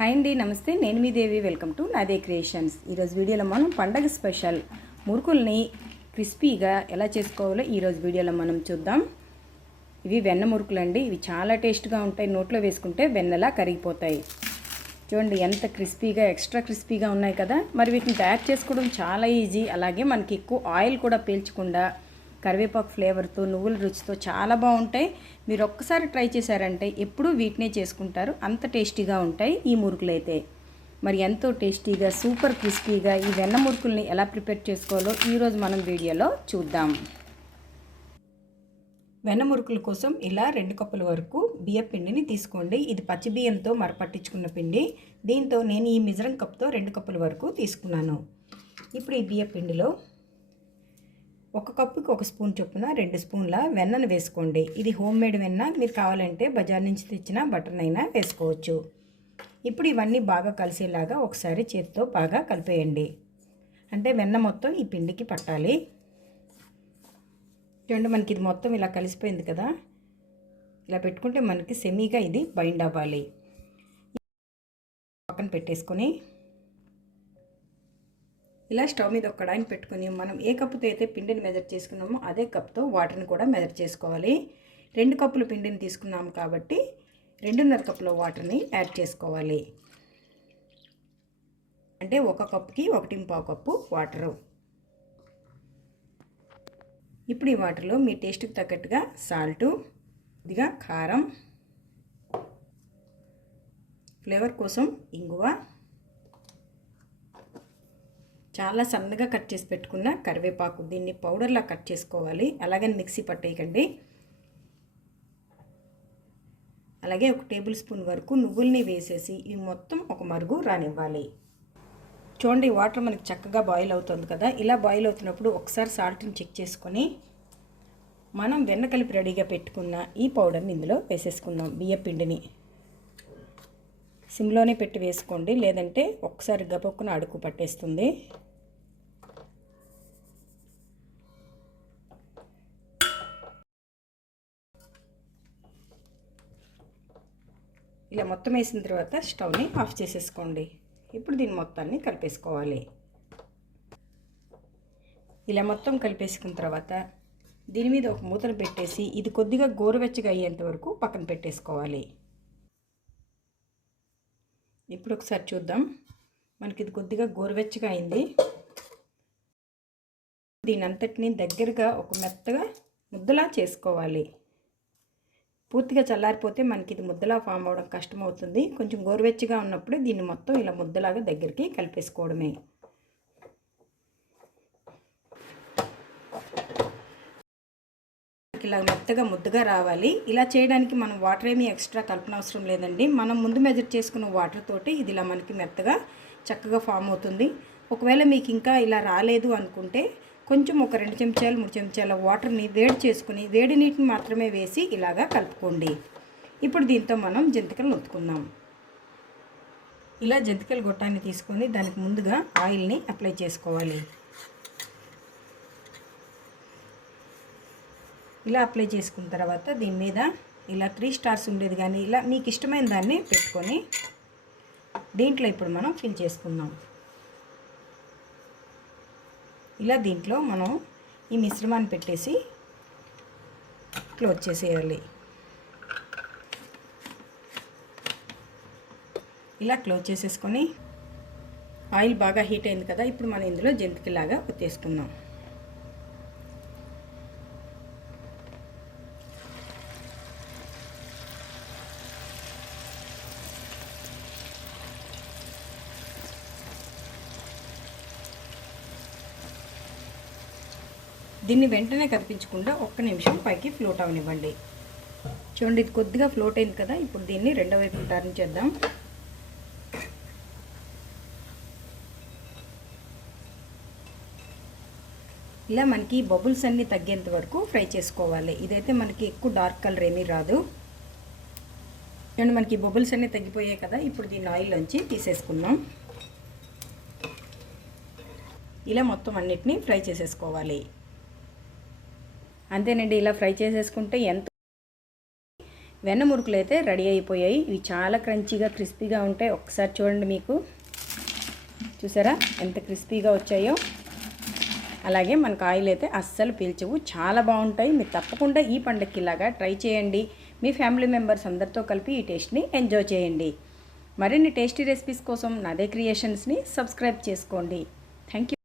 Hi అండి నమస్తే. నేను మీ Devi. Welcome to Nade creations. ఈరోజు వీడియోలో మనం పండగ స్పెషల్ మురుకుల్ని క్రిస్పీగా ఎలా చేసుకోవాలో ఈరోజు వీడియోలో మనం చూద్దాం. ఇవి వెన్న మురుకులు అండి ఇవి చాలా టేస్ట్గా ఉంటాయి. నోట్లో వేసుకుంటే వెన్నలా కరిగిపోతాయి. చూడండి ఎంత క్రిస్పీగా ఎక్స్ట్రా క్రిస్పీగా ఉన్నాయి కదా. మరి వీటిని తయారు చేసుకోవడం చాలా ఈజీ. అలాగే మనకి ఎక్కువ ఆయిల్ కూడా పీల్చకుండా కరివేపాకు ఫ్లేవర్తో నువ్వుల రుచితో చాలా బాగుంటాయి. మీరు ఒక్కసారి ట్రై చేశారంటే ఎప్పుడూ వీటినే చేసుకుంటారు. అంత టేస్టీగా ఉంటాయి ఈ మురుకులు అయితే మరి ఎంతో టేస్టీగా సూపర్ క్రిస్పీగా ఈ వెన్న మురుకుల్ని ఎలా ప్రిపేర్ చేసుకోవాలో ఈరోజు మనం వీడియోలో చూద్దాం. వెన్న మురుకుల కోసం ఇలా రెండు కప్పుల వరకు బియ్య పిండిని తీసుకోండి. ఇది పచ్చి బియ్యంతో మరపట్టించుకున్న పిండి. దీంతో నేను ఈ మిజరం కప్తో రెండు కప్పుల వరకు తీసుకున్నాను. ఇప్పుడు ఈ బియ్య పిండిలో ఒక కప్పుకి ఒక స్పూన్ చొప్పున రెండు స్పూన్ల వెన్నను వేసుకోండి. ఇది హోమ్ మేడ్ వెన్న. మీరు కావాలంటే బజార్ నుంచి తెచ్చిన బటర్నైనా వేసుకోవచ్చు. ఇప్పుడు ఇవన్నీ బాగా కలిసేలాగా ఒకసారి చేతితో బాగా కలిపేయండి. అంటే వెన్న మొత్తం ఈ పిండికి పట్టాలి. చూడండి మనకి ఇది మొత్తం ఇలా కలిసిపోయింది కదా. ఇలా పెట్టుకుంటే మనకి సెమీగా ఇది బైండ్ అవ్వాలి. పక్కన పెట్టేసుకొని ఇలా స్టవ్ మీద ఒక పెట్టుకుని మనం ఏ కప్పుతో అయితే పిండిని మెజర్ చేసుకున్నామో అదే కప్తో వాటర్ని కూడా మెజర్ చేసుకోవాలి. రెండు కప్పుల పిండిని తీసుకున్నాము కాబట్టి రెండున్నర కప్పుల వాటర్ని యాడ్ చేసుకోవాలి. అంటే ఒక కప్పుకి ఒకటి పావు కప్పు వాటరు. ఇప్పుడు ఈ వాటర్లో మీ టేస్ట్కి తగ్గట్టుగా సాల్టు ఇదిగా కారం ఫ్లేవర్ కోసం ఇంగువ చాలా సన్నగా కట్ చేసి పెట్టుకున్న కరివేపాకు దీన్ని పౌడర్లా కట్ చేసుకోవాలి. అలాగే మిక్సీ పట్టేయకండి. అలాగే ఒక టేబుల్ స్పూన్ వరకు నువ్వుల్ని వేసేసి ఇవి మొత్తం ఒక మరుగు రానివ్వాలి. చూడండి వాటర్ మనకి చక్కగా బాయిల్ అవుతుంది కదా. ఇలా బాయిల్ అవుతున్నప్పుడు ఒకసారి సాల్ట్ని చెక్ చేసుకొని మనం వెన్న కలిపి రెడీగా పెట్టుకున్న ఈ పౌడర్ని ఇందులో వేసేసుకుందాం బియ్య పిండిని. సిమ్లోనే పెట్టి వేసుకోండి. లేదంటే ఒకసారి గబొక్కున అడుగు పట్టేస్తుంది. ఇలా మొత్తం వేసిన తర్వాత స్టవ్ని ఆఫ్ చేసేసుకోండి. ఇప్పుడు దీని మొత్తాన్ని కలిపేసుకోవాలి. ఇలా మొత్తం కలిపేసుకున్న తర్వాత దీని మీద ఒక మూతను పెట్టేసి ఇది కొద్దిగా గోరువెచ్చగా అయ్యేంత వరకు పక్కన పెట్టేసుకోవాలి. ఇప్పుడు ఒకసారి చూద్దాం. మనకి ఇది కొద్దిగా గోరువెచ్చగా అయింది. దీని అంతటిని దగ్గరగా ఒక మెత్తగా ముద్దలా చేసుకోవాలి. పూర్తిగా చల్లారిపోతే మనకి ఇది ముద్దలా ఫామ్ అవడం కష్టమవుతుంది. కొంచెం గోరువెచ్చగా ఉన్నప్పుడు దీన్ని మొత్తం ఇలా ముద్దలాగా దగ్గరికి కలిపేసుకోవడమే. ఇలా మెత్తగా ముద్దగా రావాలి. ఇలా చేయడానికి మనం వాటర్ ఏమీ ఎక్స్ట్రా కలపనవసరం లేదండి. మనం ముందు మెజర్ చేసుకున్న వాటర్ తోటి ఇది ఇలా మనకి మెత్తగా చక్కగా ఫామ్ అవుతుంది. ఒకవేళ మీకు ఇంకా ఇలా రాలేదు అనుకుంటే కొంచెం ఒక రెండు చెంచాలు మూడు చెంచాల వాటర్ని వేడి చేసుకుని వేడి నీటిని మాత్రమే వేసి ఇలాగా కలుపుకోండి. ఇప్పుడు దీంతో మనం జంతికలు నొత్తుకుందాం ఇలా జంతికల గొట్టాన్ని తీసుకొని దానికి ముందుగా ఆయిల్ని అప్లై చేసుకోవాలి. ఇలా అప్లై చేసుకున్న తర్వాత దీని మీద ఇలా త్రీ స్టార్స్ ఉండేది కానీ ఇలా మీకు ఇష్టమైన దాన్ని పెట్టుకొని దీంట్లో ఇప్పుడు మనం ఫిల్ చేసుకుందాం. ఇలా దీంట్లో మనం ఈ మిశ్రమాన్ని పెట్టేసి క్లోజ్ చేసేయాలి. ఇలా క్లోజ్ చేసేసుకొని ఆయిల్ బాగా హీట్ అయింది కదా ఇప్పుడు మనం ఇందులో జంతికలాగా ఉత్తేసుకుందాం దీన్ని వెంటనే కనిపించకుండా ఒక్క నిమిషం పైకి ఫ్లోట్ అవనివ్వండి. చూడండి ఇది కొద్దిగా ఫ్లోట్ అయింది కదా ఇప్పుడు దీన్ని రెండో వైపు టర్న్ చేద్దాం. ఇలా మనకి బబుల్స్ అన్నీ తగ్గేంత వరకు ఫ్రై చేసుకోవాలి. ఇదైతే మనకి ఎక్కువ డార్క్ కలర్ ఏమీ రాదు. చూడండి మనకి బబుల్స్ అన్నీ తగ్గిపోయాయి కదా ఇప్పుడు దీన్ని ఆయిల్లోంచి తీసేసుకుందాం. ఇలా మొత్తం అన్నిటినీ ఫ్రై చేసేసుకోవాలి. అంతేనండి ఇలా ఫ్రై చేసేసుకుంటే ఎంత వెన్న మురుకులు అయితే రెడీ అయిపోయాయి. ఇవి చాలా క్రంచీగా క్రిస్పీగా ఉంటాయి. ఒకసారి చూడండి మీకు. చూసారా? ఎంత క్రిస్పీగా వచ్చాయో. అలాగే మనకు ఆయిల్ అయితే అస్సలు పీల్చవు. చాలా బాగుంటాయి. మీరు తప్పకుండా ఈ పండగకి ఇలాగా ట్రై చేయండి. మీ ఫ్యామిలీ మెంబర్స్ అందరితో కలిపి ఈ టేస్ట్ని ఎంజాయ్ చేయండి. మరిన్ని టేస్టీ రెసిపీస్ కోసం నాదే క్రియేషన్స్ని సబ్స్క్రైబ్ చేసుకోండి. Thank you